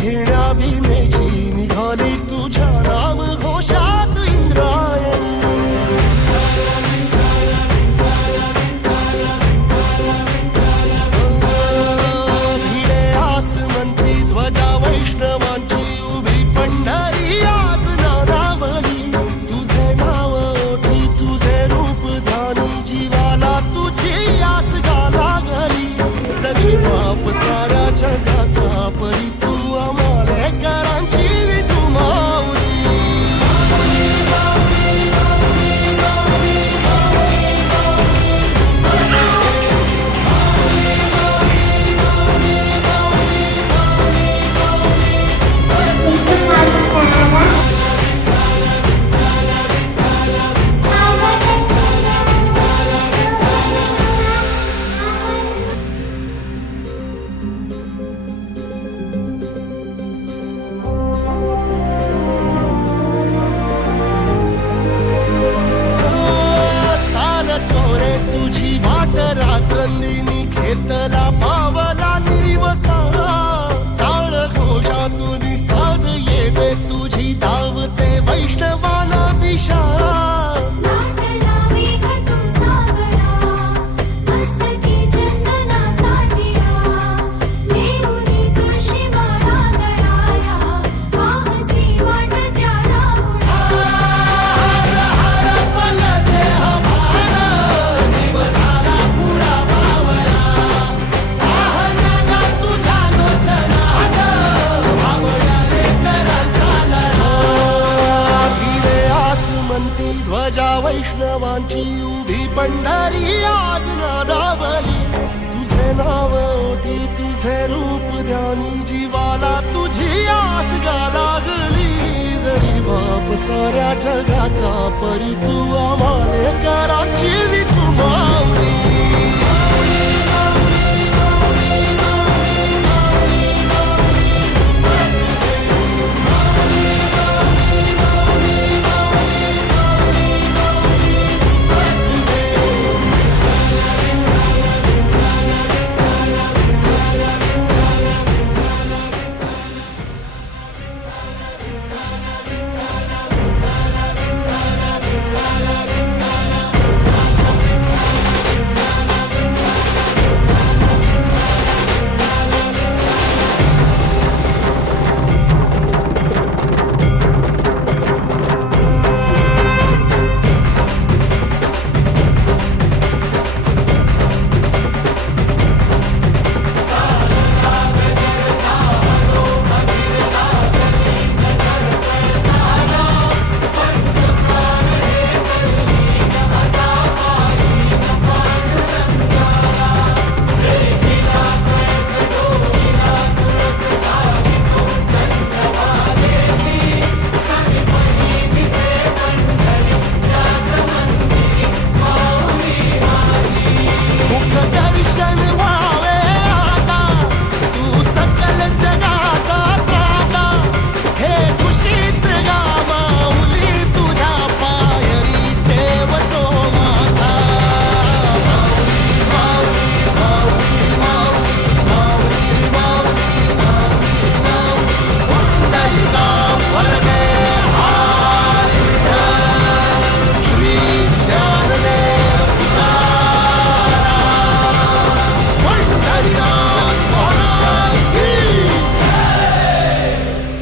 घेण्या भीमेची निघाली तुझ्या राम घोषात इंद्रायणी. भिडे आसमंती ध्वजा वैष्णवांची उभी पंढरी आज नानावली. तुझे नाव ओठी तुझे रूप ध्यानी जीवाला तुझी आस गा लागली. जरी बाप साऱ्या जगाचा परी तू आमालेकरांची विठू माऊली. तुझी वाट रात्रंदिनी घेतला पावला दिवसा. टाळ घोषातून साध येते तुझी धावते वैष्णवाला दिशा. ध्वजा वैष्णवांची उभी पंढरी आज नादावली. तुझे नाव ओठी तुझे रूप ध्यानी जीवाला तुझी आस गा लागली. जरी बाप साऱ्या जगाचा परी तू आमालेकरांची विठू माऊली.